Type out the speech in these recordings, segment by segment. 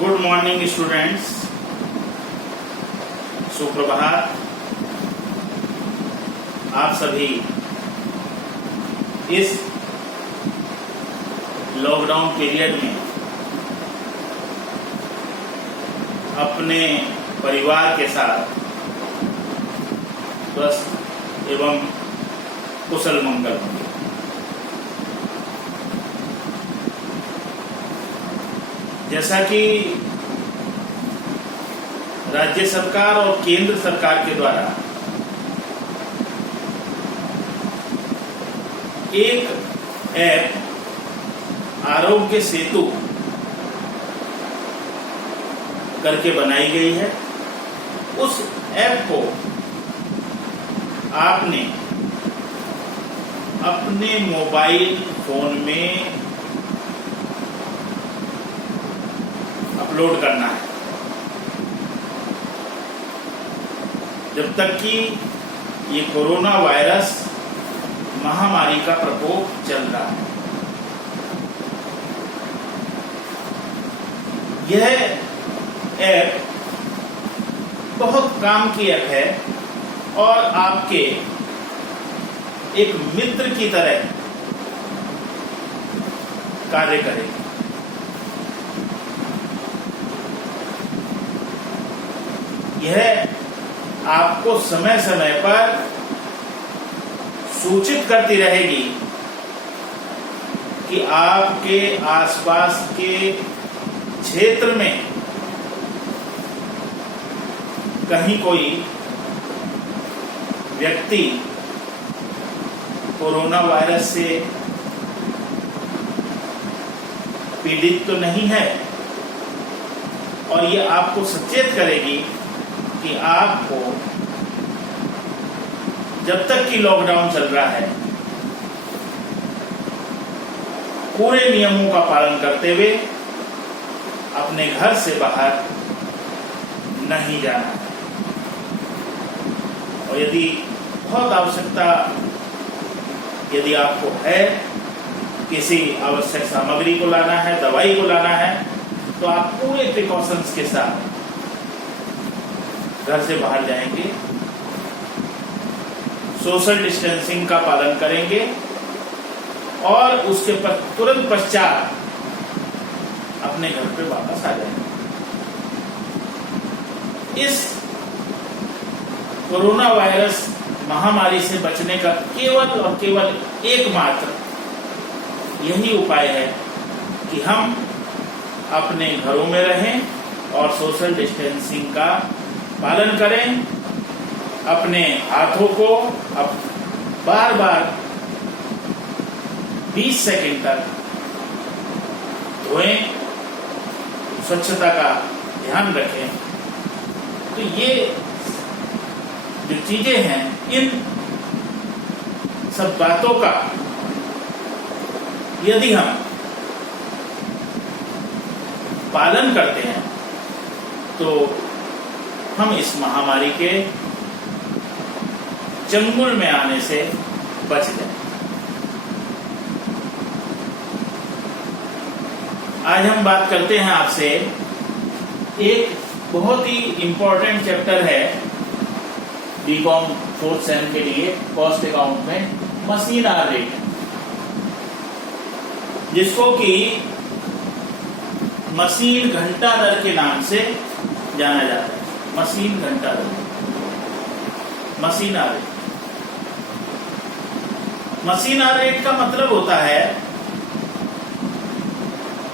Good morning students, सुप्रभात। आप सभी इस लॉकडाउन पीरियड में अपने परिवार के साथ स्वस्थ एवं कुशल मंगल होंगे। जैसा कि राज्य सरकार और केंद्र सरकार के द्वारा एक ऐप आरोग्य सेतु करके बनाई गई है, उस ऐप को आपने अपने मोबाइल फोन में अपलोड करना है। जब तक कि ये कोरोना वायरस महामारी का प्रकोप चल रहा है, यह ऐप बहुत काम की ऐप है और आपके एक मित्र की तरह कार्य करेगी। यह आपको समय समय पर सूचित करती रहेगी कि आपके आसपास के क्षेत्र में कहीं कोई व्यक्ति कोरोना वायरस से पीड़ित तो नहीं है, और ये आपको सचेत करेगी कि आपको जब तक कि लॉकडाउन चल रहा है पूरे नियमों का पालन करते हुए अपने घर से बाहर नहीं जाना है। और यदि बहुत आवश्यकता यदि आपको है, किसी आवश्यक सामग्री को लाना है, दवाई को लाना है, तो आप पूरे प्रिकॉशंस के साथ घर से बाहर जाएंगे, सोशल डिस्टेंसिंग का पालन करेंगे और उसके तुरंत पश्चात अपने घर पे वापस आ जाएंगे। इस कोरोना वायरस महामारी से बचने का केवल और केवल एकमात्र यही उपाय है कि हम अपने घरों में रहें और सोशल डिस्टेंसिंग का पालन करें। अपने हाथों को अब बार बार 20 सेकंड तक धोएं, स्वच्छता का ध्यान रखें। तो ये जो चीजें हैं, इन सब बातों का यदि हम पालन करते हैं तो हम इस महामारी के चंगुल में आने से बच जाए। आज हम बात करते हैं आपसे एक बहुत ही इंपॉर्टेंट चैप्टर है बीकॉम 4th सेम के लिए कॉस्ट अकाउंट में, मशीन आवर रेट, जिसको कि मशीन घंटा दर के नाम से जाना जाता है। मशीन घंटा दर, machine hour rate. Machine hour rate का मतलब होता है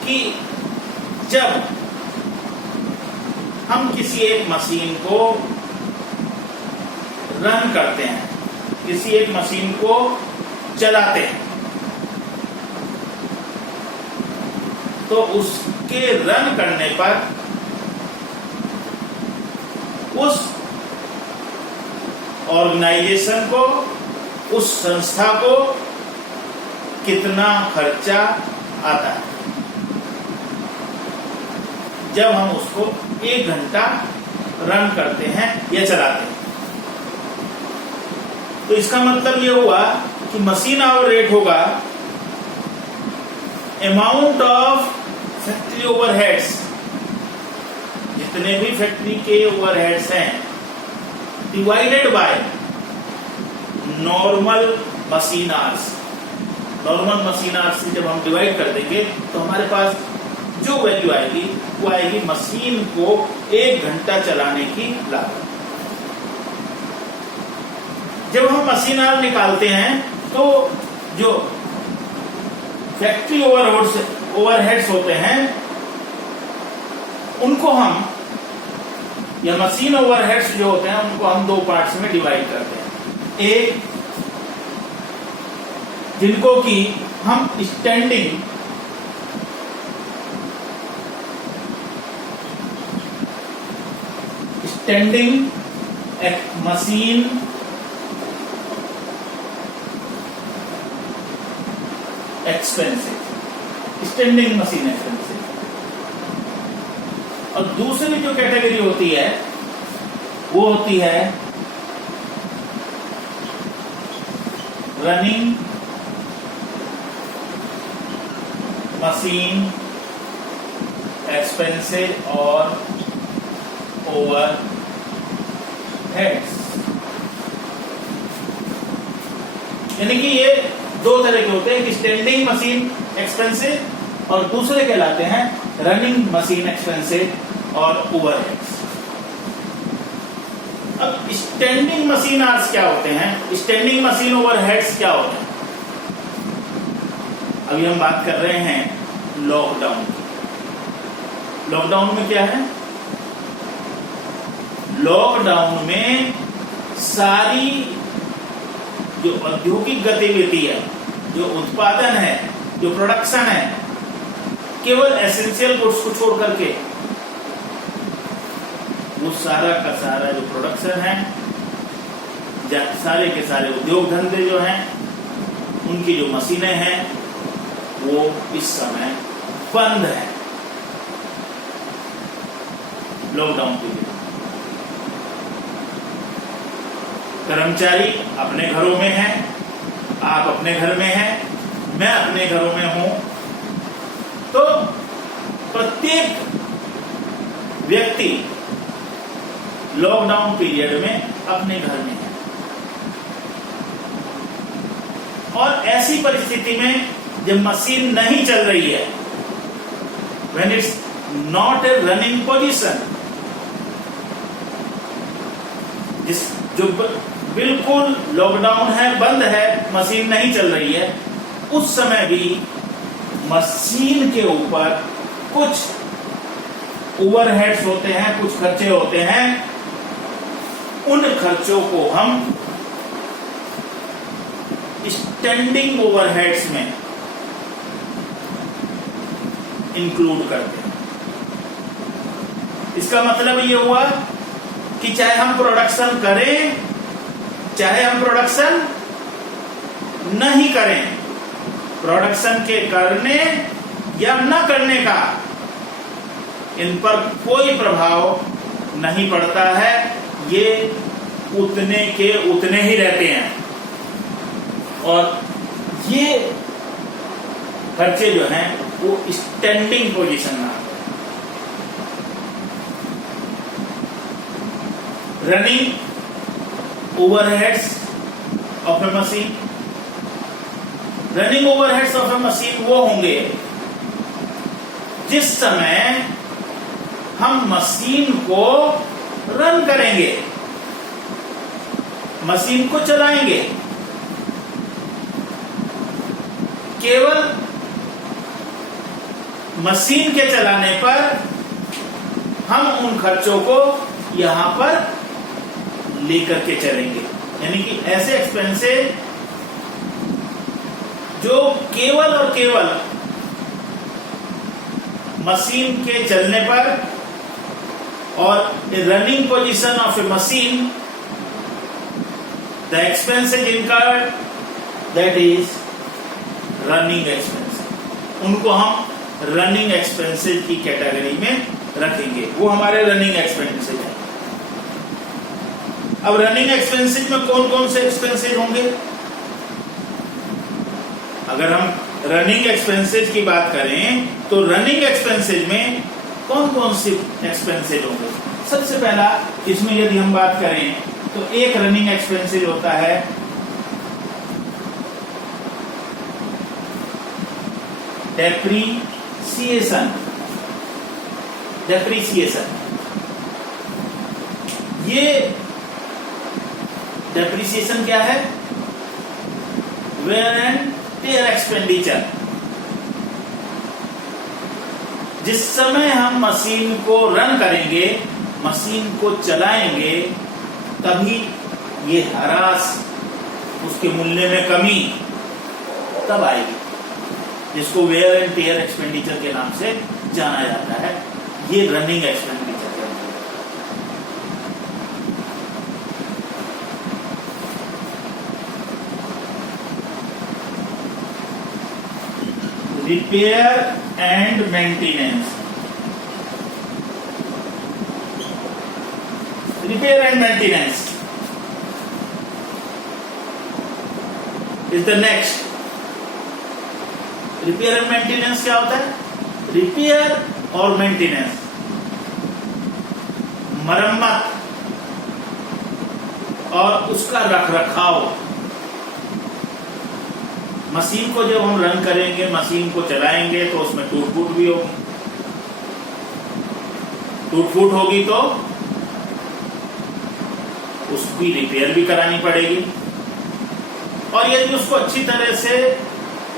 कि जब हम किसी एक मशीन को रन करते हैं, किसी एक मशीन को चलाते हैं, तो उसके रन करने पर उस ऑर्गेनाइजेशन को, उस संस्था को कितना खर्चा आता है जब हम उसको 1 घंटा रन करते हैं या चलाते हैं। तो इसका मतलब यह हुआ कि मशीन आवर रेट होगा अमाउंट ऑफ फैक्ट्री ओवरहेड्स जितने भी फैक्ट्री के ओवरहेड्स हैं divided by normal machine hours. Normal machine hours से जब हम डिवाइड कर देंगे तो हमारे पास जो वैल्यू आएगी वो आएगी मशीन को 1 घंटा चलाने की लागत। जब हम मशीन आवर निकालते हैं तो जो फैक्ट्री ओवरहेड्स होते हैं उनको हम, या मशीन ओवरहेड्स जो होते हैं उनको हम 2 पार्ट्स में डिवाइड करते हैं। एक जिनको कि हम standing machine expenses, standing machine expenses, और दूसरी जो कैटेगरी होती है वो होती है रनिंग मशीन एक्सपेंसेस और ओवर हेड्स। यानी कि ये 2 तरह के होते हैं, एक स्टैंडिंग मशीन एक्सपेंसेस और दूसरे कहलाते हैं रनिंग मशीन एक्सपेंसेस और ओवरहेड्स। अब स्टैंडिंग मशीन आवर्स क्या होते हैं, स्टैंडिंग मशीन ओवरहेड्स क्या होते हैं? अभी हम बात कर रहे हैं लॉकडाउन की। लॉकडाउन में क्या है? लॉकडाउन में सारी जो औद्योगिक गतिविधि है, जो उत्पादन है, जो प्रोडक्शन है, केवल एसेंशियल गुड्स को छोड़ करके वो सारा का सारा जो प्रोडक्शन है, सारे के सारे उद्योग धंधे जो हैं, उनकी जो मशीनें हैं वो इस समय बंद है लॉकडाउन के लिए। कर्मचारी अपने घरों में हैं, आप अपने घर में हैं, मैं अपने घरों में हूं, तो प्रत्येक व्यक्ति लॉकडाउन पीरियड में अपने घर में है। और ऐसी परिस्थिति में जब मशीन नहीं चल रही है, when it's not a running position, जो बिल्कुल लॉकडाउन है, बंद है, मशीन नहीं चल रही है, उस समय भी मशीन के ऊपर कुछ ओवरहेड्स होते हैं, कुछ खर्चे होते हैं। उन खर्चों को हम स्टैंडिंग ओवरहेड्स में इंक्लूड करते हैं। इसका मतलब ये हुआ कि चाहे हम प्रोडक्शन करें, चाहे हम प्रोडक्शन नहीं करें, प्रोडक्शन के करने या न करने का इन पर कोई प्रभाव नहीं पड़ता है। ये उतने के उतने ही रहते हैं और ये खर्चे जो हैं वो स्टैंडिंग पोजीशन में आते हैं। Running overheads of A machine, running overheads of A machine वो होंगे जिस समय हम मशीन को रन करेंगे, मशीन को चलाएंगे। केवल मशीन के चलाने पर हम उन खर्चों को यहां पर लेकर के चलेंगे। यानी कि ऐसे एक्सपेंसेस जो केवल और केवल मशीन के चलने पर और running position of A machine, the expenses incurred, that is running expense, उनको हम रनिंग एक्सपेंसेस की कैटेगरी में रखेंगे। वो हमारे रनिंग एक्सपेंसेस हैं। अब रनिंग एक्सपेंसेस में कौन कौन से एक्सपेंसेस होंगे? अगर हम रनिंग एक्सपेंसेस की बात करें तो रनिंग एक्सपेंसेस में कौन कौन से एक्सपेंसेस होंगे? सबसे पहला इसमें यदि हम बात करें तो एक रनिंग एक्सपेंसेस होता है डेप्रीसिएशन। ये डेप्रीसिएशन क्या है? Wear and tear expenditure. जिस समय हम मशीन को रन करेंगे, मशीन को चलाएंगे, तभी ये ह्रास, उसके मूल्य में कमी तब आएगी, जिसको वेयर एंड टेयर एक्सपेंडिचर के नाम से जाना जाता है। ये रनिंग एक्सपेंडिचर है। Repair and maintenance. Repair and maintenance is the next. Repair and maintenance क्या होता है? रिपेयर और मेंटेनेंस, मरम्मत और उसका रखरखाव। मशीन को जब हम रन करेंगे, मशीन को चलाएंगे, तो उसमें टूट फूट भी होगी। टूट फूट होगी तो उसकी रिपेयर भी करानी पड़ेगी, और यदि उसको अच्छी तरह से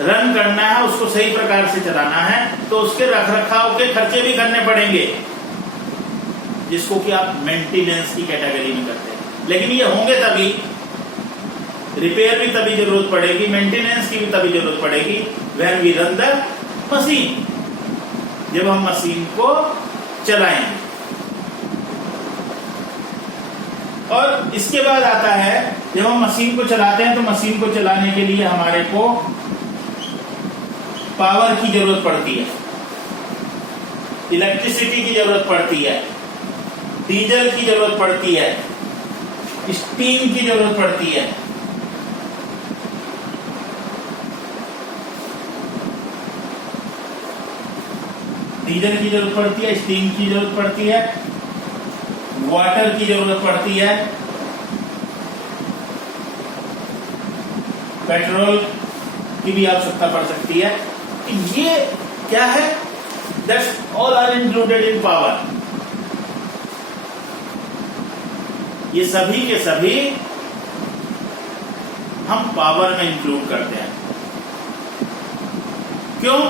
रन करना है, उसको सही प्रकार से चलाना है, तो उसके रखरखाव के खर्चे भी करने पड़ेंगे, जिसको कि आप मेंटेनेंस की कैटेगरी में करते हैं। लेकिन ये होंगे तभी, रिपेयर भी तभी जरूरत पड़ेगी, मेंटेनेंस की भी तभी जरूरत पड़ेगी, when we run the machine, जब हम मशीन को चलाएंगे। और इसके बाद आता है, जब हम मशीन को चलाते हैं तो मशीन को चलाने के लिए हमारे को पावर की जरूरत पड़ती है, इलेक्ट्रिसिटी की जरूरत पड़ती है, डीजल की जरूरत पड़ती है, स्टीम की जरूरत पड़ती है। डीजल की जरूरत पड़ती है, स्टीम की जरूरत पड़ती है, वाटर की जरूरत पड़ती है, पेट्रोल की भी आवश्यकता पड़ सकती है। ये क्या है? That's all are included in power. ये सभी के सभी हम पावर में इंक्लूड करते हैं। क्यों?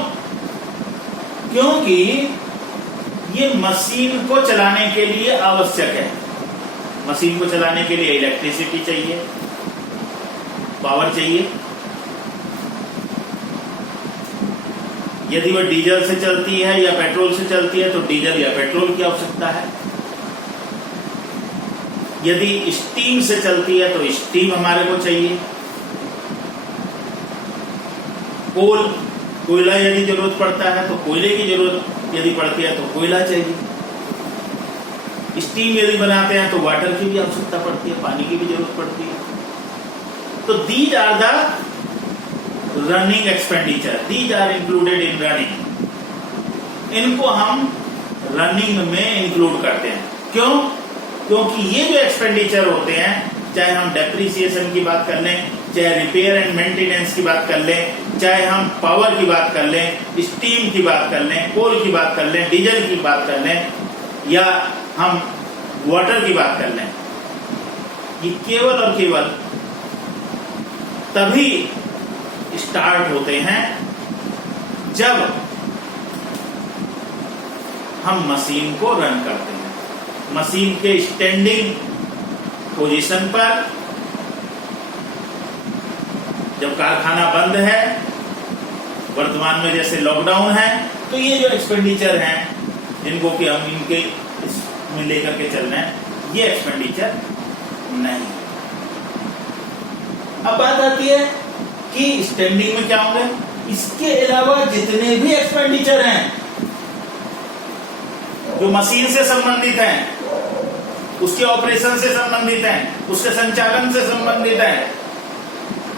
क्योंकि ये मशीन को चलाने के लिए आवश्यक है। मशीन को चलाने के लिए इलेक्ट्रिसिटी चाहिए, पावर चाहिए। यदि वह डीजल से चलती है या पेट्रोल से चलती है तो डीजल या पेट्रोल की आवश्यकता है। यदि स्टीम से चलती है तो स्टीम हमारे को चाहिए। कोयला यदि जरूरत पड़ता है तो कोयले की जरूरत यदि पड़ती है तो कोयला चाहिए। स्टीम यदि बनाते हैं तो वाटर की भी आवश्यकता पड़ती है, पानी की भी जरूरत पड़ती है। तो these are the running expenditure, these are included in running. इनको हम रनिंग में इंक्लूड करते हैं। क्यों? क्योंकि ये जो एक्सपेंडिचर होते हैं, चाहे हम डेप्रिसिएशन की बात कर लें, चाहे रिपेयर एंड मेंटेनेंस की बात कर लें, चाहे हम पावर की बात कर लें, स्टीम की बात कर लें, कोल की बात कर लें, डीजल की बात कर लें, या हम वाटर की बात कर लें, ये केवल और केवल तभी स्टार्ट होते हैं जब हम मशीन को रन करते हैं। मशीन के स्टैंडिंग पोजीशन पर, जब कारखाना बंद है, वर्तमान में जैसे लॉकडाउन है, तो ये जो एक्सपेंडिचर हैं जिनको कि हम इनके इसमें लेकर के चल रहे हैं, ये एक्सपेंडिचर नहीं। अब बात आती है कि स्टैंडिंग में क्या होंगे। इसके अलावा जितने भी एक्सपेंडिचर हैं जो मशीन से संबंधित हैं, उसके ऑपरेशन से संबंधित हैं, उसके संचालन से संबंधित हैं,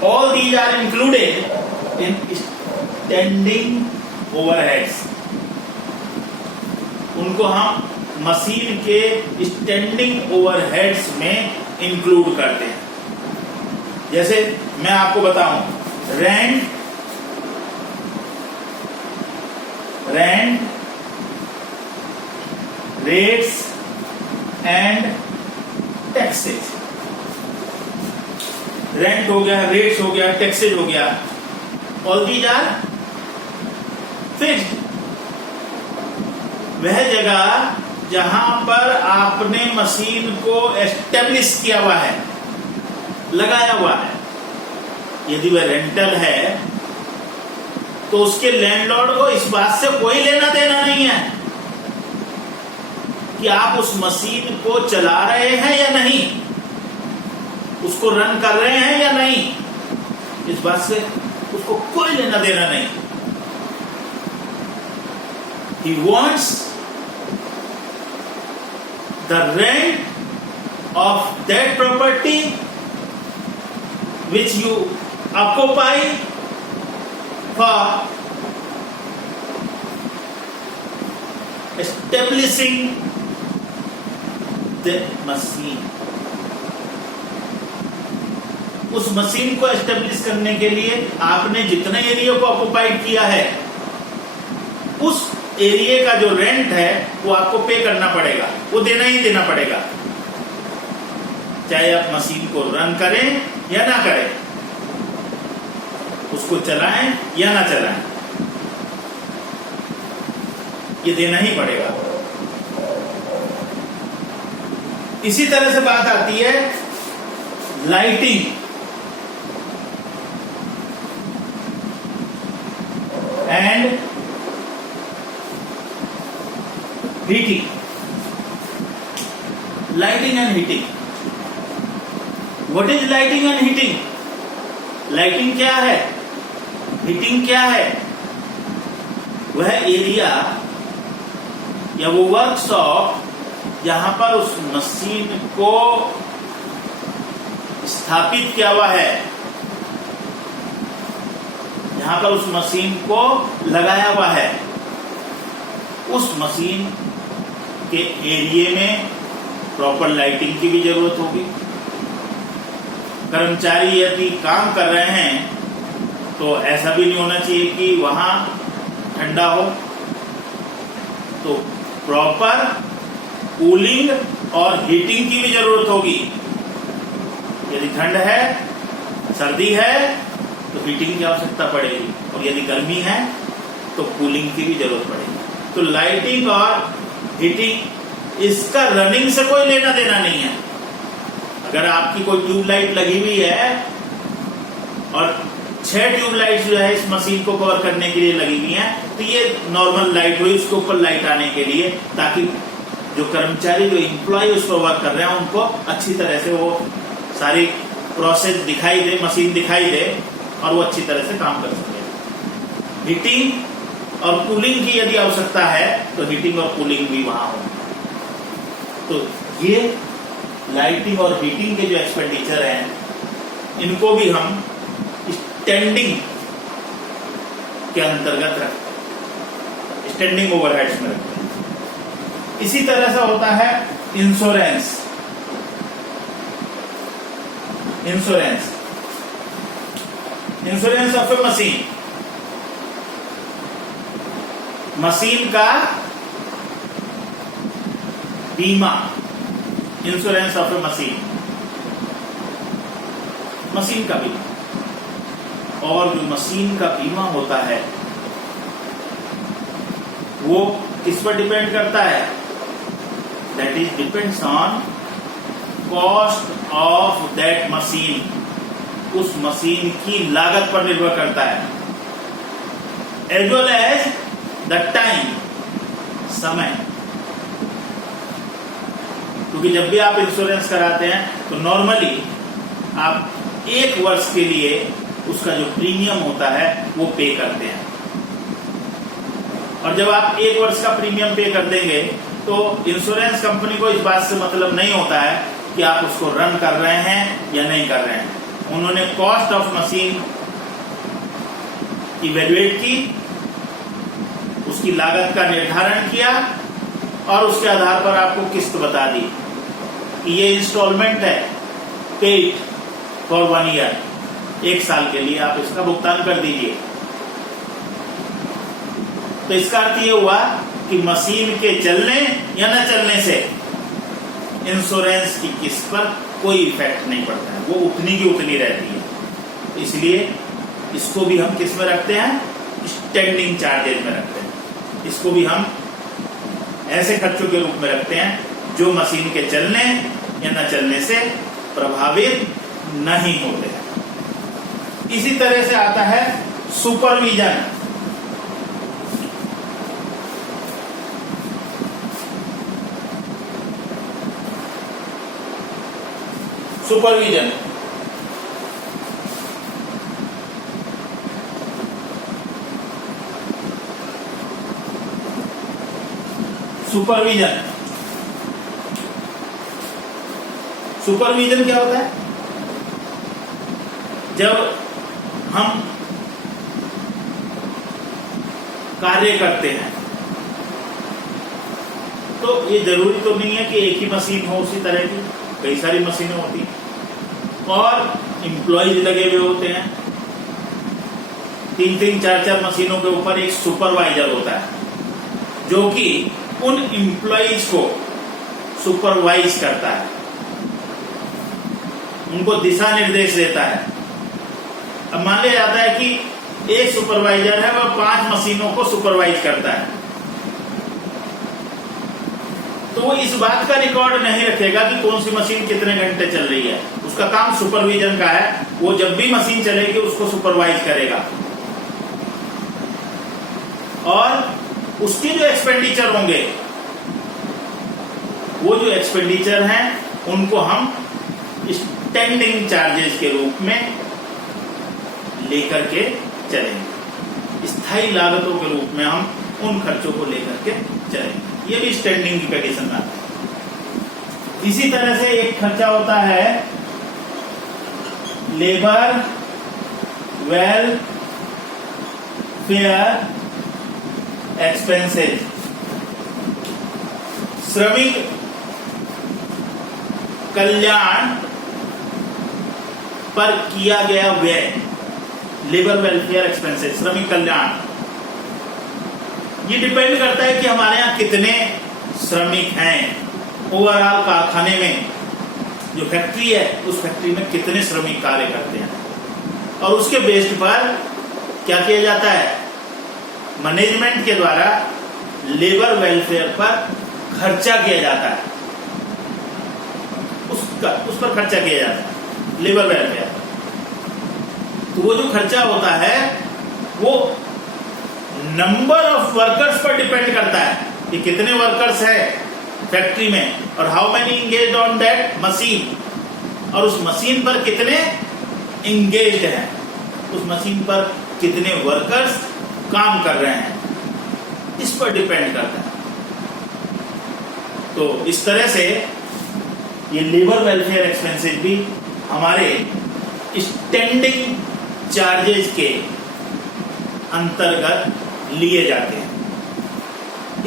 all these are included in standing overheads। उनको हम मशीन के स्टैंडिंग ओवरहेड्स में इंक्लूड करते हैं। जैसे मैं आपको बताऊं, rent, rates and taxes. Rent हो गया, रेट्स हो गया, टैक्सेज हो गया, ऑल दीज आर फिक्स्ड। वह जगह जहां पर आपने मशीन को एस्टेब्लिश किया हुआ है, लगाया हुआ है, यदि वह रेंटल है तो उसके लैंडलॉर्ड को इस बात से कोई लेना देना नहीं है कि आप उस मशीन को चला रहे हैं या नहीं, उसको रन कर रहे हैं या नहीं, इस बात से उसको कोई लेना देना नहीं। He wants the rent of that property which you occupy for establishing the machine। उस मशीन को एस्टेब्लिश करने के लिए आपने जितने एरिया को ऑक्युपाइड किया है, उस एरिया का जो रेंट है वो आपको पे करना पड़ेगा, वो देना ही देना पड़ेगा, चाहे आप मशीन को रन करें या ना करें, उसको चलाएं या ना चलाएं, ये देना ही पड़ेगा। इसी तरह से बात आती है lighting and heating. Lighting and heating, what is lighting and heating? Lighting क्या है, हीटिंग क्या है? वह एरिया या वो वर्कशॉप जहां पर उस मशीन को स्थापित किया हुआ है, जहां पर उस मशीन को लगाया हुआ है, उस मशीन के एरिया में प्रॉपर लाइटिंग की भी जरूरत होगी। कर्मचारी यदि काम कर रहे हैं तो ऐसा भी नहीं होना चाहिए कि वहां ठंडा हो, तो प्रॉपर कूलिंग और हीटिंग की भी जरूरत होगी। यदि ठंड है, सर्दी है तो हीटिंग की आवश्यकता पड़ेगी, और यदि गर्मी है तो कूलिंग की भी जरूरत पड़ेगी। तो लाइटिंग और हीटिंग, इसका रनिंग से कोई लेना देना नहीं है। अगर आपकी कोई ट्यूबलाइट लगी हुई है और 6 ट्यूबलाइट जो है इस मशीन को कवर करने के लिए लगी हुई है, तो ये नॉर्मल लाइट हुई, उसके ऊपर लाइट आने के लिए, ताकि जो कर्मचारी, जो एम्प्लॉय उस पर वर्क कर रहे हैं, उनको अच्छी तरह से वो सारी प्रोसेस दिखाई दे, मशीन दिखाई दे, और वो अच्छी तरह से काम कर सके। हीटिंग और कूलिंग की यदि आवश्यकता है तो हीटिंग और कूलिंग भी वहां हो। तो ये लाइटिंग और हीटिंग के जो एक्सपेंडिचर हैं, इनको भी हम स्टैंडिंग के अंतर्गत रखते हैं, स्टैंडिंग ओवरहेड्स में रखते हैं। इसी तरह से होता है insurance. Insurance of A machine, machine का बीमा, insurance of A machine, machine का बीमा। और जो मशीन का बीमा होता है वो किस पर डिपेंड करता है? That is depends on cost of that machine, उस मशीन की लागत पर निर्भर करता है, as well as the time, समय। क्योंकि जब भी आप इंश्योरेंस कराते हैं तो नॉर्मली आप 1 वर्ष के लिए उसका जो प्रीमियम होता है वो पे करते हैं, और जब आप 1 वर्ष का प्रीमियम पे कर देंगे तो इंश्योरेंस कंपनी को इस बात से मतलब नहीं होता है कि आप उसको रन कर रहे हैं या नहीं कर रहे हैं। उन्होंने कॉस्ट ऑफ मशीन इवेल्युएट की, उसकी लागत का निर्धारण किया, और उसके आधार पर आपको किस्त बता दी कि ये इंस्टॉलमेंट है, पेड फॉर 1 ईयर, 1 साल के लिए आप इसका भुगतान कर दीजिए। तो इसका अर्थ ये हुआ कि मशीन के चलने या न चलने से इंश्योरेंस की किस्त पर कोई इफेक्ट नहीं पड़ता है, वो उतनी की उतनी रहती है। इसलिए इसको भी हम किस में रखते हैं, स्टैंडिंग चार्जेज में रखते हैं। इसको भी हम ऐसे खर्चों के रूप में रखते हैं जो मशीन के चलने या न चलने से प्रभावित नहीं होते हैं। इसी तरह से आता है सुपरविजन। सुपरविजन सुपरविजन सुपरविजन क्या होता है? जब हम कार्य करते हैं तो ये जरूरी तो नहीं है कि एक ही मशीन हो, उसी तरह की कई सारी मशीनें होती हैं और एम्प्लॉयज लगे हुए होते हैं। 3-3, 4-4 मशीनों के ऊपर एक सुपरवाइजर होता है जो कि उन एम्प्लॉयज को सुपरवाइज करता है, उनको दिशा निर्देश देता है। अब मान लिया जाता है कि एक सुपरवाइजर है, वह 5 मशीनों को सुपरवाइज करता है, तो वो इस बात का रिकॉर्ड नहीं रखेगा कि कौन सी मशीन कितने घंटे चल रही है। उसका काम सुपरविजन का है, वो जब भी मशीन चलेगी उसको सुपरवाइज करेगा और उसके जो एक्सपेंडिचर होंगे, वो जो एक्सपेंडिचर हैं उनको हम स्टैंडिंग चार्जेस के रूप में लेकर के चलेंगे। स्थायी लागतों के रूप में हम उन खर्चों को लेकर के चलेंगे। ये भी स्टैंडिंग की कंडीशन में आता है। इसी तरह से एक खर्चा होता है लेबर वेलफेयर एक्सपेंसेस। श्रमिक कल्याण पर किया गया व्यय, लेबर वेलफेयर एक्सपेंसेस, श्रमिक कल्याण। ये डिपेंड करता है कि हमारे यहाँ कितने श्रमिक हैं। ओवरऑल कारखाने में जो फैक्ट्री है, उस फैक्ट्री में कितने श्रमिक कार्य करते हैं और उसके बेस्ड पर क्या किया जाता है, मैनेजमेंट के द्वारा लेबर वेलफेयर पर खर्चा किया जाता है। उस पर खर्चा किया जाता है लेबर वेलफेयर। तो वो जो खर्चा होता है वो नंबर ऑफ वर्कर्स पर डिपेंड करता है कि कितने वर्कर्स है फैक्ट्री में और how many engaged on that machine, और उस मशीन पर कितने इंगेज्ड हैं, उस मशीन पर कितने वर्कर्स काम कर रहे हैं, इस पर डिपेंड करता है। तो इस तरह से ये लेबर वेलफेयर एक्सपेंसेस भी हमारे स्टैंडिंग चार्जेस के अंतर्गत लिए जाते हैं।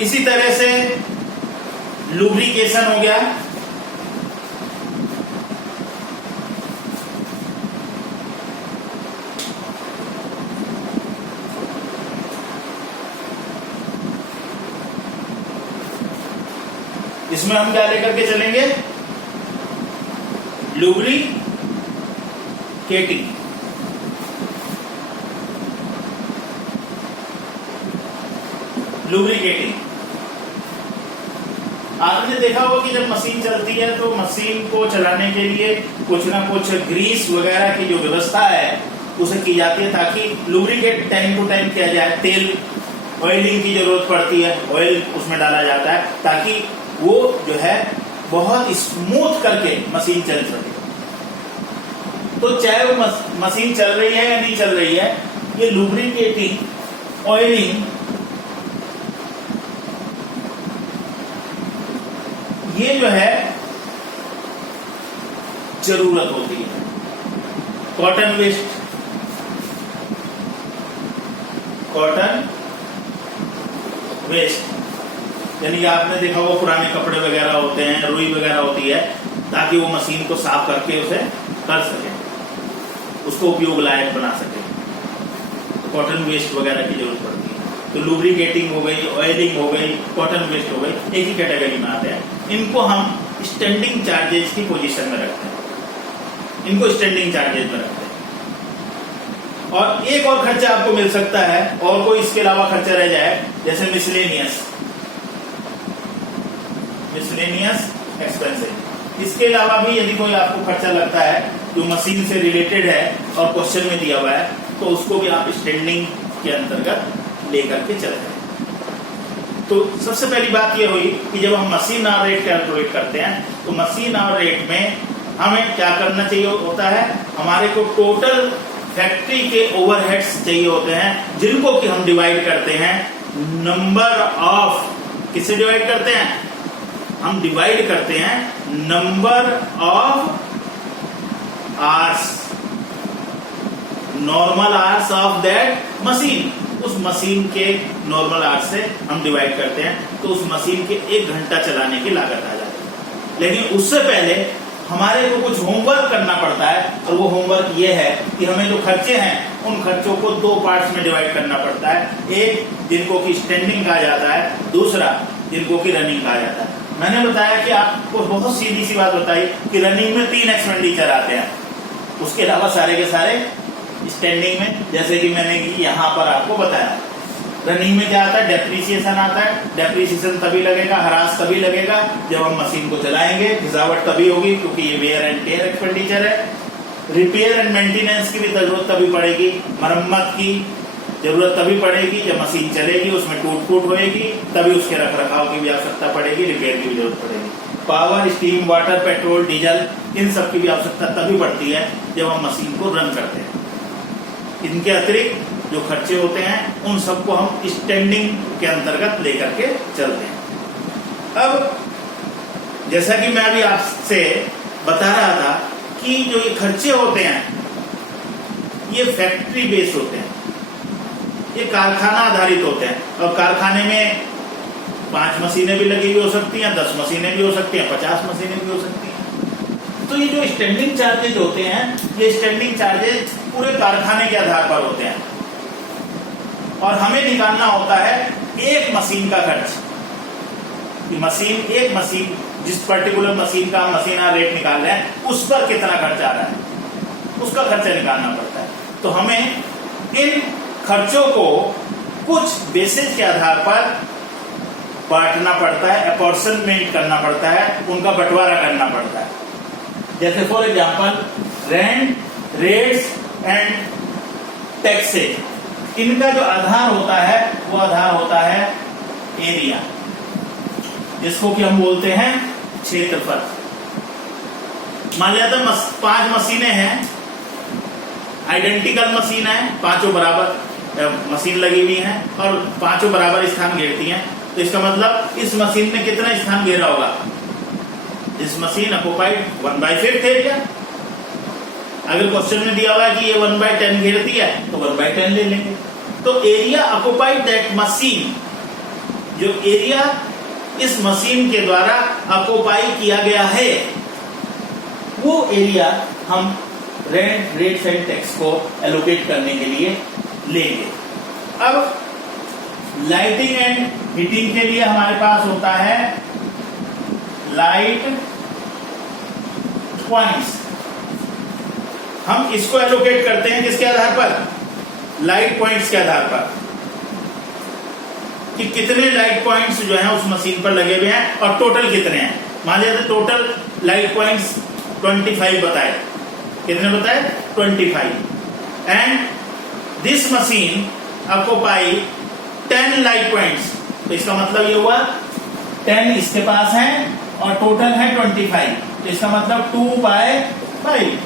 इसी तरह से लुब्रिकेशन हो गया, इसमें हम क्या लेकर के चलेंगे, लुब्रिकेटिंग। लुब्रिकेटिंग आपने देखा होगा कि जब मशीन चलती है तो मशीन को चलाने के लिए कुछ ना कुछ ग्रीस वगैरह की जो व्यवस्था है उसे की जाती है ताकि लुब्रिकेट टाइम टू टाइम किया जाए। तेल ऑयलिंग की जरूरत पड़ती है, ऑयल उसमें डाला जाता है ताकि वो जो है बहुत स्मूथ करके मशीन चल सके। तो चाहे वो मशीन चल रही है या नहीं चल रही है, ये लुब्रिकेटिंग ऑयलिंग ये जो है जरूरत होती है। कॉटन वेस्ट, यानी कि आपने देखा होगा पुराने कपड़े वगैरह होते हैं, रुई वगैरह होती है, ताकि वो मशीन को साफ करके उसे कर सके, उसको उपयोग लायक बना सके। कॉटन वेस्ट वगैरह की जरूरत पड़ती है, तो लुब्रिकेटिंग हो गई, ऑयलिंग हो गई, कॉटन वेस्ट हो गई, एक ही कैटेगरी में आते हैं। इनको हम स्टैंडिंग चार्जेस की पोजीशन में रखते हैं, इनको स्टैंडिंग चार्जेस में रखते हैं। और एक और खर्चा आपको मिल सकता है, और कोई इसके अलावा खर्चा रह जाए, जैसे मिसलेनियस एक्सपेंसेस। इसके अलावा भी यदि कोई आपको खर्चा लगता है जो मशीन से रिलेटेड है और क्वेश्चन में दिया हुआ है, तो उसको भी आप स्टैंडिंग के अंतर्गत लेकर के चलते हैं। तो सबसे पहली बात यह हुई कि जब हम मशीन आवर रेट कैलकुलेट करते हैं, तो मशीन आवर रेट में हमें क्या करना चाहिए होता है, हमारे को टोटल फैक्ट्री के ओवरहेड्स चाहिए होते हैं, जिनको कि हम डिवाइड करते हैं नंबर ऑफ, किससे डिवाइड करते हैं, हम डिवाइड करते हैं number of hours, normal hours of that machine. उस मशीन के नॉर्मल आवर्स से हम डिवाइड करते हैं, तो उस मशीन के 1 घंटा चलाने की लागत आ जाती है। लेकिन उससे पहले हमारे को कुछ होमवर्क करना पड़ता है, और वो होमवर्क ये है कि हमें जो खर्चे हैं उन खर्चों को 2 पार्ट्स में डिवाइड करना पड़ता है। एक जिनको कि स्टैंडिंग कहा जाता है, दूसरा जिनको कि रनिंग कहा जाता है। मैंने बताया कि आपको बहुत सीधी सी बात बताई कि रनिंग में 3 एक्सपेंडिचर आते हैं, उसके अलावा सारे के सारे स्टैंडिंग में, जैसे कि मैंने यहाँ पर आपको बताया। रनिंग में क्या आता है, डेप्रिसिएशन आता है। डेप्रिसिएशन तभी लगेगा, ह्रास तभी लगेगा जब हम मशीन को चलाएंगे, घिसावट तभी होगी क्योंकि ये वेयर एंड टेयर एक्सपेंडिचर है। रिपेयर एंड मेंटेनेंस की भी जरूरत तभी पड़ेगी, मरम्मत की जरूरत तभी पड़ेगी जब मशीन चलेगी, उसमें टूट फूट होएगी, तभी उसके रख रखाव की भी आवश्यकता पड़ेगी, रिपेयर की भी जरूरत पड़ेगी। Power, steam, water, petrol, diesel, इन सब की भी आवश्यकता तभी पड़ती है जब हम मशीन को रन करते हैं। इनके अतिरिक्त जो खर्चे होते हैं उन सबको हम स्टैंडिंग के अंतर्गत लेकर के चलते हैं। अब जैसा कि मैं अभी आपसे बता रहा था कि जो ये खर्चे होते हैं ये फैक्ट्री बेस्ड होते हैं, ये कारखाना आधारित होते हैं, और कारखाने में 5 मशीनें भी लगी हुई हो सकती हैं, 10 मशीनें भी हो सकती हैं, 50 मशीनें भी हो सकती हैं। तो ये जो स्टैंडिंग चार्जेज होते हैं, ये स्टैंडिंग चार्जेज पूरे कारखाने के आधार पर होते हैं, और हमें निकालना होता है एक मशीन का खर्च। एक मशीन जिस पर्टिकुलर मशीन का मशीन रेट निकाल रहे हैं, उस पर कितना खर्चा आ रहा है, उसका खर्चा निकालना पड़ता है। तो हमें इन खर्चों को कुछ बेसिस के आधार पर बांटना पड़ता है, अपॉर्शनमेंट करना पड़ता है, उनका बंटवारा करना पड़ता है। जैसे for example rent, rates and taxes, इनका जो आधार होता है वो आधार होता है एरिया, जिसको कि हम बोलते हैं क्षेत्रफल। मान लिया था 5 मशीनें हैं, आइडेंटिकल मशीन है, 5 बराबर मशीन लगी हुई हैं और 5 बराबर स्थान घेरती हैं। तो इसका मतलब इस मशीन ने कितना स्थान घेरा होगा, दिस मशीन ऑक्युपाइड 1/5 एरिया। अगर क्वेश्चन में दिया हुआ है कि ये 1/10 घेरती है तो 1/10 ले लेंगे। तो एरिया ऑक्युपाइड दैट मशीन, जो एरिया इस मशीन के द्वारा ऑक्युपाई किया गया है, वो एरिया हम रेंट, रेट्स एंड टैक्स को एलोकेट करने के लिए लेंगे। अब लाइटिंग एंड हीटिंग के लिए हमारे पास होता है लाइट पॉइंट्स। हम इसको एलोकेट करते हैं किसके आधार पर, लाइट पॉइंट्स के आधार पर, कि कितने लाइट पॉइंट्स जो हैं उस मशीन पर लगे हुए हैं और टोटल कितने हैं। मान लिया टोटल लाइट पॉइंट्स 25 बताए, कितने बताए 25, and this machine occupy 10 light points. तो इसका मतलब ये हुआ 10 इसके पास है और टोटल है 25, तो इसका मतलब 2/5।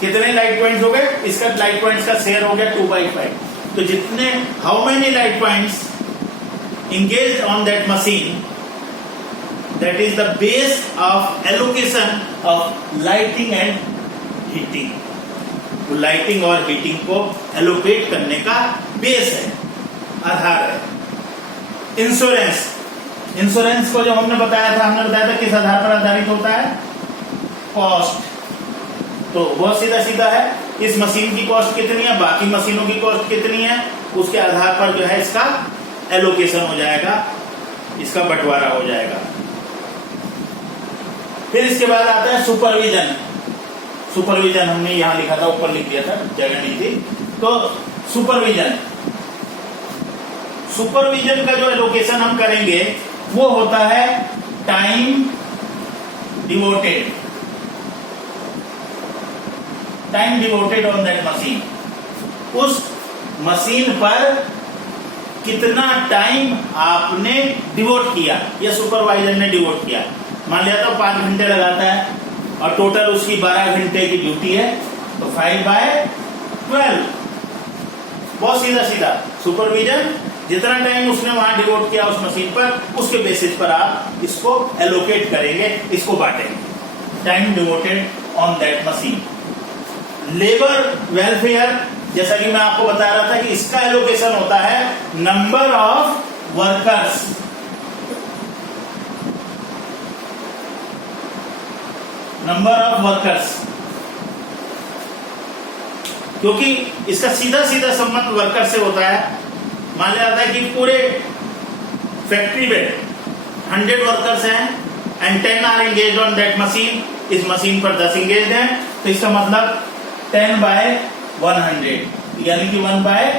कितने लाइट पॉइंट्स हो गए, इसका लाइट पॉइंट्स का शेयर हो गया 2/5। तो जितने, how many light points engaged on that machine, that is the base of allocation of lighting and heating। तो लाइटिंग और हीटिंग को एलोकेट करने का बेस है, आधार है। इंश्योरेंस, इंश्योरेंस को जो हमने बताया था किस आधार पर आधारित होता है, कॉस्ट। तो बहुत सीधा सीधा है, इस मशीन की कॉस्ट कितनी है, बाकी मशीनों की कॉस्ट कितनी है, उसके आधार पर जो है इसका एलोकेशन हो जाएगा, इसका बंटवारा हो जाएगा। फिर इसके बाद आता है सुपरविजन। सुपरविजन हमने यहां लिखा था, ऊपर लिख दिया था, जगह नहीं थी। तो सुपरविजन, सुपरविजन का जो एलोकेशन हम करेंगे वो होता है time devoted, time devoted on that machine. उस मशीन पर कितना टाइम आपने डिवोट किया या सुपरवाइजर ने डिवोट किया। मान लिया तो 5 घंटे लगाता है और टोटल उसकी 12 घंटे की ड्यूटी है, तो 5/12। बहुत सीधा सीधा, सुपरविजन जितना टाइम उसने वहां डिवोट किया उस मशीन पर, उसके बेसिस पर आप इसको एलोकेट करेंगे, इसको बांटेंगे, time devoted on that machine. Labour welfare, जैसा कि मैं आपको बता रहा था कि इसका एलोकेशन होता है number of workers, number of workers, क्योंकि इसका सीधा सीधा संबंध वर्कर से होता है। मान लिया जाता है कि पूरे फैक्ट्री में 100 वर्कर्स हैं and 10 are engage on that machine, इस मशीन पर 10 एंगेज हैं, तो इसका मतलब 10/100 यानी कि 1/10,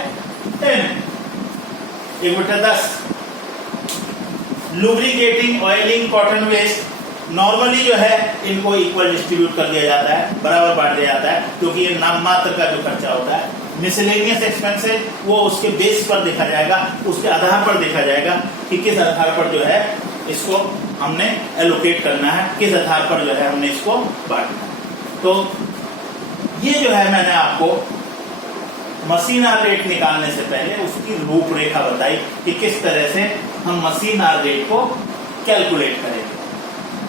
1/10। Lubricating, oiling, cotton waste, normally जो है इनको इक्वल डिस्ट्रीब्यूट कर दिया जाता है, बराबर बांट दिया जाता है, क्योंकि ये नाम मात्र का जो खर्चा होता है। मिसलेनियस एक्सपेंसेस वो उसके बेस पर देखा जाएगा, उसके आधार पर देखा जाएगा कि किस आधार पर जो है इसको हमने एलोकेट करना है, किस आधार पर जो है हमने इसको बांटना है। तो ये जो है मैंने आपको मशीन आर रेट निकालने से पहले उसकी रूपरेखा बताई कि किस तरह से हम मशीन आर रेट को कैलकुलेट करेंगे।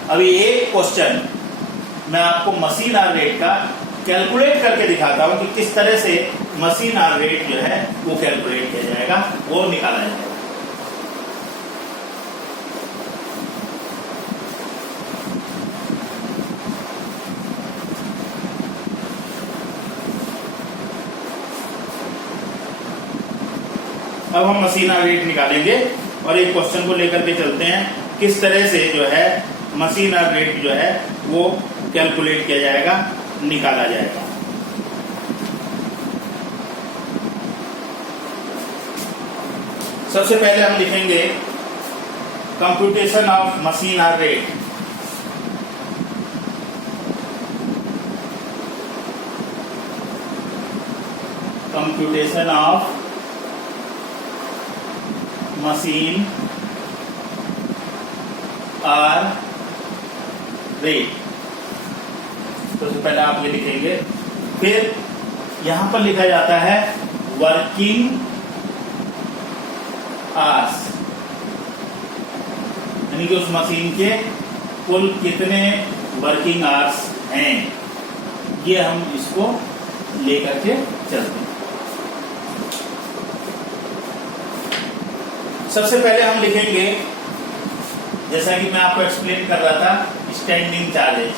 अभी एक क्वेश्चन मैं आपको मशीन आर रेट का कैलकुलेट करके दिखाता हूं कि किस तरह से मशीन आर रेट जो है वो कैलकुलेट किया जाएगा, वो निकाला जाएगा। अब हम मशीन आर रेट निकालेंगे और एक क्वेश्चन को लेकर के चलते हैं, किस तरह से जो है मशीन आर रेट जो है वो कैलकुलेट किया जाएगा, निकाला जाएगा। सबसे पहले हम लिखेंगे computation of machine hour rate. Computation of machine hour rate. सबसे पहले आप ये लिखेंगे, फिर यहां पर लिखा जाता है वर्किंग आवर्स, यानी कि उस मशीन के कुल कितने वर्किंग आवर्स हैं, ये हम इसको लेकर के चलते हैं। सबसे पहले हम लिखेंगे, जैसा कि मैं आपको एक्सप्लेन कर रहा था, स्टैंडिंग चार्जेस।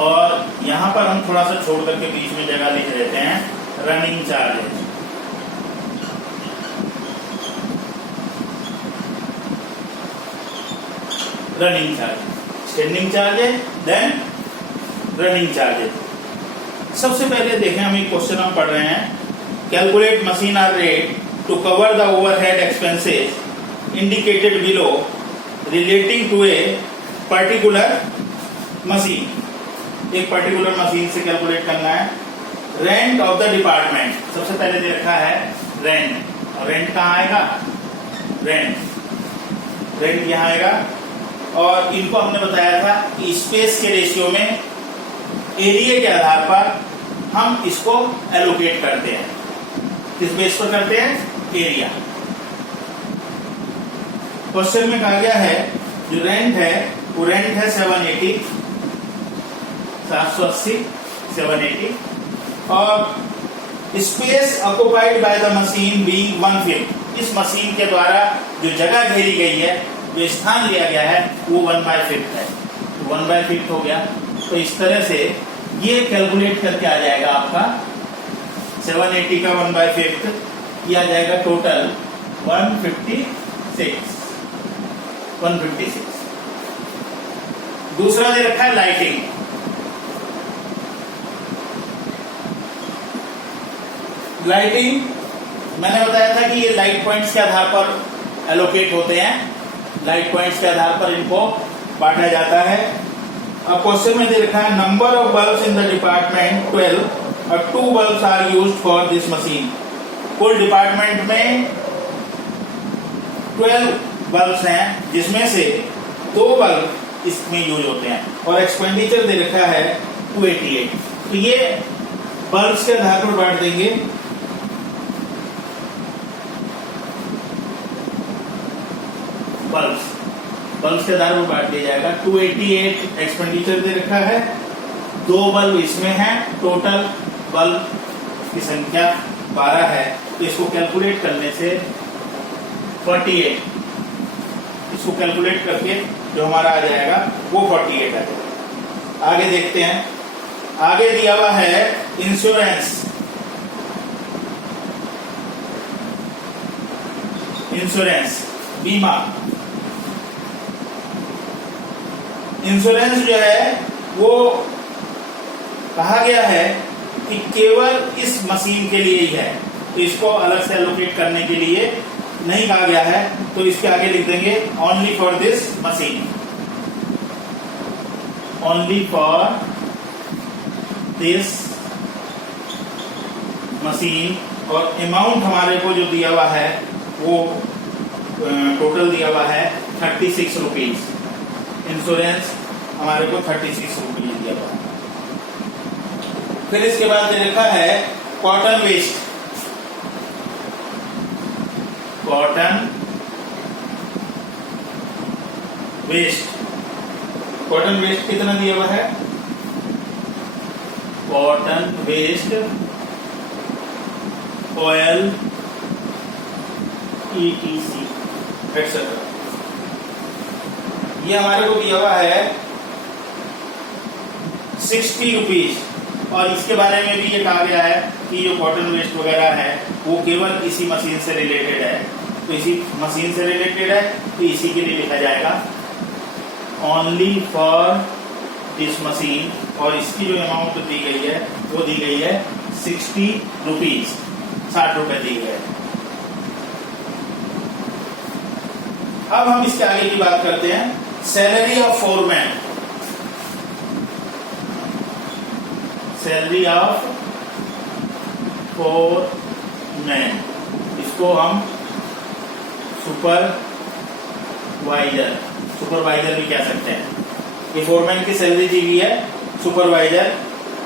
और यहां पर हम थोड़ा सा छोड़ करके बीच में जगह लिख देते हैं running charges. Running charges, standing charges, then running charges. सबसे पहले देखें, हम एक क्वेश्चन हम पढ़ रहे हैं, calculate machine hour rate to cover the overhead expenses indicated below relating to a particular machine. एक पर्टिकुलर मशीन से कैलकुलेट करना है। रेंट ऑफ द डिपार्टमेंट, सबसे पहले दे रखा है रेंट, और रेंट कहाँ आएगा, रेंट यहाँ आएगा। और इनको हमने बताया था कि स्पेस के रेशियो में एरिया के आधार पर हम इसको एलोकेट करते हैं। किस बेस पर करते हैं, एरिया। क्वेश्चन में कहा गया है जो रेंट है वो रेंट है 780, 780, 780। और space occupied by the machine being 1/5, इस मशीन के द्वारा जो जगह घेरी गई है, जो स्थान लिया गया है, वो 1/5 है। तो 1/5 हो गया। तो इस तरह से ये कैलकुलेट करके आ जाएगा आपका 780 का 1/5 ये आ जाएगा टोटल 156। दूसरा दे रखा है लाइटिंग। लाइटिंग मैंने बताया था कि ये लाइट पॉइंट्स के आधार पर एलोकेट होते हैं, लाइट पॉइंट्स के आधार पर इनको बांटा जाता है। अब क्वेश्चन में दे रखा है number of bulbs in the department 12 और 2 bulbs are used for this machine. कुल डिपार्टमेंट में 12 बल्ब्स हैं, जिसमें से 2 बल्ब इसमें यूज होते हैं, और एक्सपेंडिचर दे रखा है 288। तो ये बल्ब्स के आधार पर बांट देंगे। बल्ब्स के आधार पर बांट दिया जाएगा। 288 एक्सपेंडिचर दे रखा है, 2 बल्ब इसमें है, टोटल बल्ब की संख्या 12 है। तो इसको कैलकुलेट करने से 48, इसको कैलकुलेट करके जो हमारा आ जाएगा वो 48 आ जाएगा। आगे देखते हैं। आगे दिया हुआ है इंश्योरेंस। बीमा। इंश्योरेंस जो है वो कहा गया है कि केवल इस मशीन के लिए ही है, तो इसको अलग से एलोकेट करने के लिए नहीं कहा गया है। तो इसके आगे लिख देंगे only for this machine, only for this machine. और अमाउंट हमारे को जो दिया हुआ है वो टोटल दिया हुआ है 36 रुपीज। इंश्योरेंस हमारे को 36 रुपीज दिया हुआ है। फिर इसके बाद दे रखा है कॉटन वेस्ट। कॉटन वेस्ट कितना दिया हुआ है? Cotton waste oil ETC etcetera, ये हमारे को दिया हुआ है 60 रुपीज। और इसके बारे में भी ये कहा गया है कि जो कॉटन वेस्ट वगैरह है वो केवल इसी मशीन से रिलेटेड है, तो इसी मशीन से रिलेटेड है, तो इसी के लिए लिखा जाएगा ओनली फॉर दिस मशीन। और इसकी जो अमाउंट दी गई है वो दी गई है 60 रुपीज, 60 रुपए दी गई है। अब हम इसके आगे की बात करते हैं। Salary of foreman. Salary of foreman, इसको हम सुपरवाइजर भी कह सकते हैं। ये फोरमैन की सैलरी दी हुई है, सुपरवाइजर।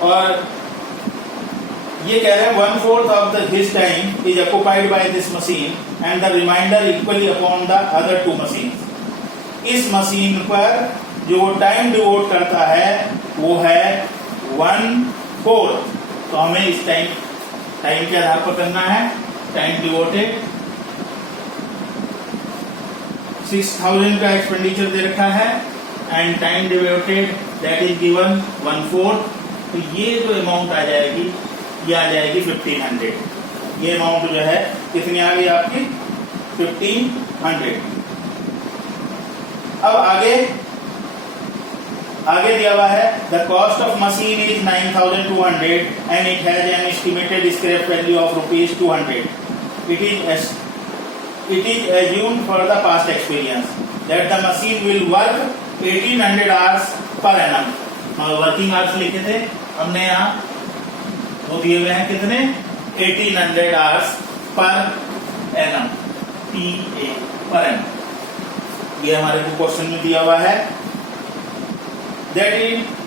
और ये कह रहे हैं 1/4 of this time is occupied by this machine and the remainder equally upon the other 2 machine. इस मशीन पर जो टाइम डिवोट करता है वो है 1/4। तो हमें इस टाइम के आधार पर करना है। टाइम डिवोटेड 6000 का एक्सपेंडिचर दे रखा है and time devoted that is given 1/4। तो ये जो अमाउंट आ जाएगी ये आ जाएगी 1500। ये अमाउंट जो है कितनी आ गई आपकी? 1500। अब आगे दिया हुआ है the cost of machine is 9200 and it has an estimated scrap value of ₹200। It is assumed for the past experience that the machine will work 1800 hours per annum। Working hours लिखे थे हमने यहाँ, वो दिए हुए हैं कितने? 1800 hours per annum, PA per annum। ये हमारे को क्वेश्चन में दिया हुआ है। That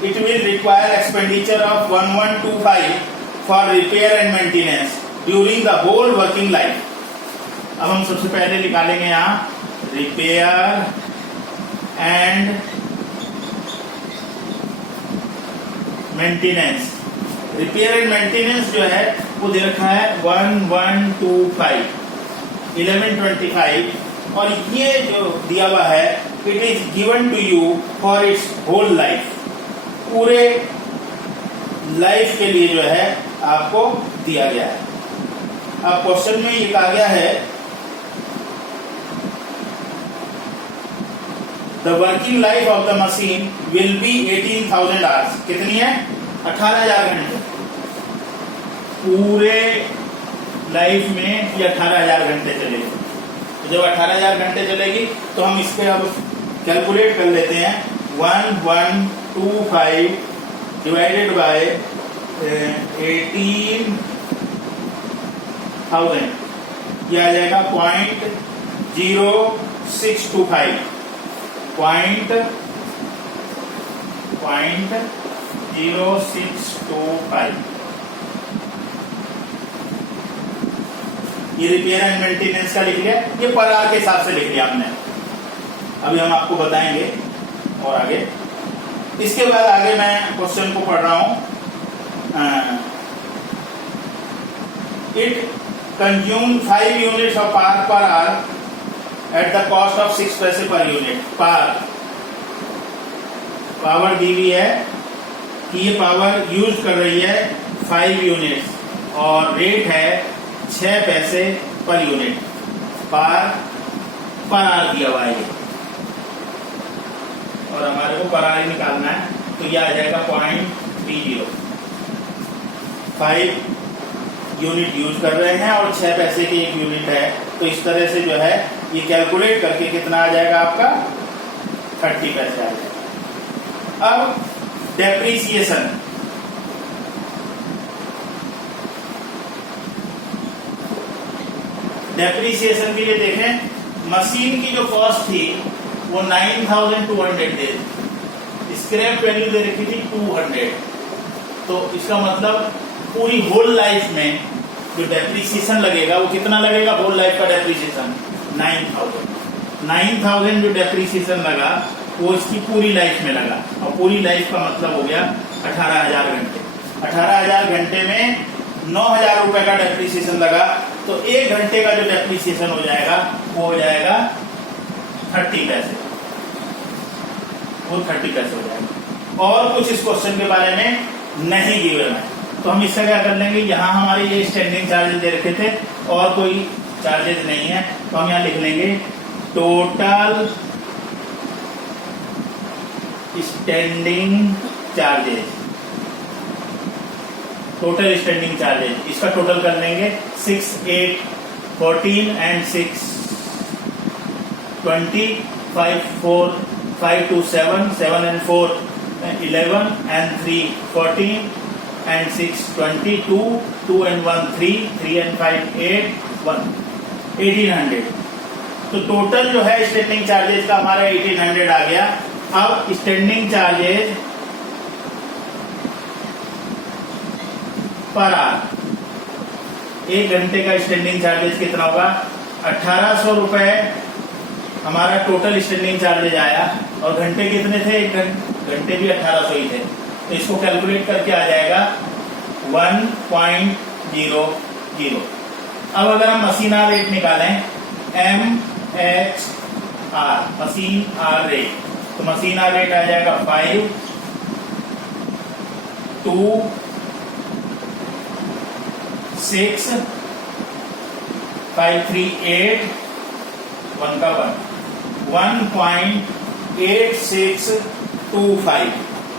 it will require expenditure of 1125 for repair and maintenance during the whole working life। अब हम सबसे पहले निकालेंगे यहाँ repair and maintenance. Repair and maintenance जो है वो दे रखा है 1125 1125 और ये जो दिया हुआ है it is given to you for its whole life, पूरे लाइफ के लिए जो है आपको दिया गया है। अब क्वेश्चन में ये कहा गया है the working life of the machine will be 18,000 hours. कितनी है? 18,000 घंटे। पूरे लाइफ में ये 18,000 घंटे चलेगी। तो जब 18,000 घंटे चलेगी तो हम इस पे अब कैलकुलेट कर लेते हैं। 1125 डिवाइडेड बाय 18,000 ये आ जाएगा 0.0625 0.0625। ये रिपेयर एंड मेंटेनेंस का लिख लिया, ये पर आवर के हिसाब से लिख लिया हमने। अभी हम आपको बताएंगे और आगे। इसके बाद आगे मैं क्वेश्चन को पढ़ रहा हूं। It consume 5 units of power per hour at the cost of 6 पैसे पर यूनिट। पावर दी हुई है कि ये पावर यूज कर रही है 5 यूनिट्स और रेट है 6 पैसे पर यूनिट। पर आवर दिया हुआ है और हमारे को पर आवर निकालना है, तो ये आ जाएगा 0.30। 5 यूनिट यूज कर रहे हैं और 6 पैसे की एक यूनिट है, तो इस तरह से जो है ये कैलकुलेट करके कितना आ जाएगा आपका 30 पैसे आ जाएगा। अब डेप्रीसिएशन, डेप्रीसिएशन के लिए देखें, मशीन की जो कॉस्ट थी वो 9,200 दे, स्क्रैप वैल्यू दे रखी थी 200। तो इसका मतलब पूरी होल लाइफ में जो डेप्रीसिएशन लगेगा वो कितना लगेगा? होल लाइफ का डेप्रीसिएशन 9,000 जो डेप्रीसिएशन लगा वो इसकी पूरी लाइफ में लगा, और पूरी लाइफ का मतलब हो गया 18,000 घंटे। 18,000 घंटे में 9,000 रुपए का डेप्रीसिएशन लगा, तो 1 घंटे का जो डेप्रीसिएशन हो जाएगा वो हो जाएगा 30 पैसे, वो 30 पैसे हो जाएगा। और कुछ इस क्वेश्चन के बारे में नहीं गिवन है, तो हम इससे क्या कर लेंगे, यहाँ हमारे ये स्टैंडिंग चार्जेस दे रखे थे और कोई चार्जेस नहीं है, तो हम यहाँ लिख लेंगे total standing charges. Total standing charges इसका टोटल कर लेंगे 6, 8, 14 and 6, 20, 5, 4, 5, 2, 7, 7 and 4, 11 and 3, 14 and 6, 22, 2 and 1, 3, 3 and 5, 8, 1, 1800। तो टोटल जो है स्टैंडिंग चार्जेस का हमारा 1800 आ गया। अब स्टैंडिंग चार्जेस पर आवर, 1 घंटे का स्टैंडिंग चार्जेस कितना होगा? 1800 रुपए हमारा टोटल स्टैंडिंग चार्जेज आया, और घंटे कितने थे? 1 घंटे भी 1800 ही थे, तो इसको कैलकुलेट करके आ जाएगा 1.00। अब अगर हम मशीन आर रेट निकालें, MHR मशीन आर रेट, तो मशीन आर रेट आ जाएगा 5, 2, 6, 5, 3, 8, 1 का 1, 1.8625।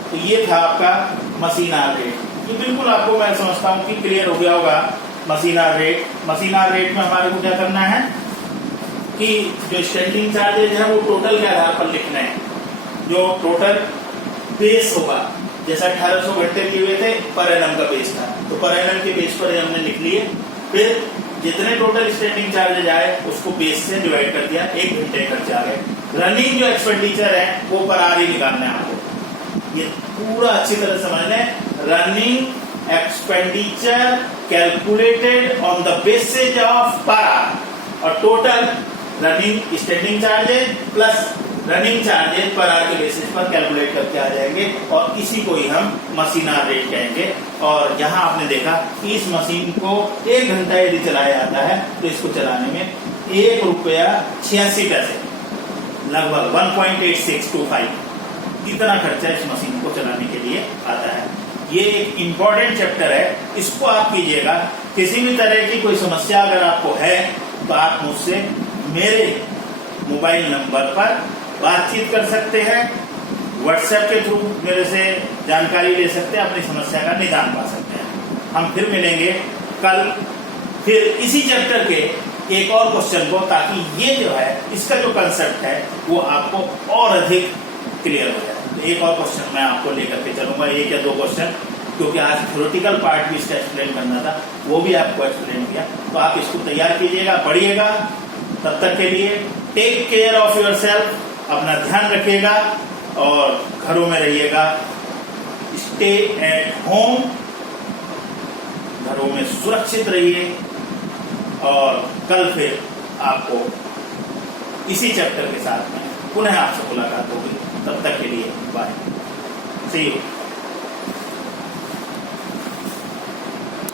तो ये था आपका मशीन आर रेट। ये बिल्कुल आपको मैं समझता हूं कि क्लियर हो गया होगा machine hour rate. Machine hour rate में हमारे को क्या करना है कि जो स्टैंडिंग चार्जेज है वो टोटल के आधार पर लिखना है। जो टोटल बेस होगा, जैसा 1800 घंटे दिए हुए थे, पर एनम का बेस था, तो पर एनम के बेस पर हमने लिख लिए। फिर जितने टोटल स्टैंडिंग चार्जेज आए उसको बेस से डिवाइड कर दिया, 1 घंटे खर्चे आ गए। रनिंग जो एक्सपेंडिचर है वो पर आवर ही निकालना है आपको, ये पूरा अच्छी तरह समझ लें। Running expenditure calculated on the basis of per hour, और total running standing charges plus running charges per hour के बेसिस पर कैलकुलेट करके आ जाएंगे और इसी को ही हम मशीनर रेट कहेंगे। और यहाँ आपने देखा कि इस मशीन को 1 घंटा यदि चलाया जाता है तो इसको चलाने में ₹1.86 लगभग 1.8625 इतना खर्चा इस मशीन को चलाने के लिए आता है। ये एक इम्पोर्टेंट चैप्टर है, इसको आप कीजिएगा। किसी भी तरह की कोई समस्या अगर आपको है तो आप मुझसे मेरे मोबाइल नंबर पर बातचीत कर सकते हैं, व्हाट्सएप के थ्रू मेरे से जानकारी ले सकते हैं, अपनी समस्या का निदान पा सकते हैं। हम फिर मिलेंगे कल फिर इसी चैप्टर के एक और क्वेश्चन को, ताकि ये जो है इसका जो कंसेप्ट है वो आपको और अधिक क्लियर हो जाए। तो एक और क्वेश्चन मैं आपको लेकर के चलूंगा, 1 या 2 क्वेश्चन, क्योंकि आज थ्योरेटिकल पार्ट भी इसका एक्सप्लेन करना था, वो भी आपको एक्सप्लेन किया। तो आप इसको तैयार कीजिएगा, पढ़िएगा। तब तक के लिए take care of yourself, अपना ध्यान रखिएगा और घरों में रहिएगा। स्टे एट होम, घरों में सुरक्षित रहिए और कल फिर आपको इसी चैप्टर के साथ में पुनः आपसे मुलाकात होगी। तब तक के लिए बाय, सी यू।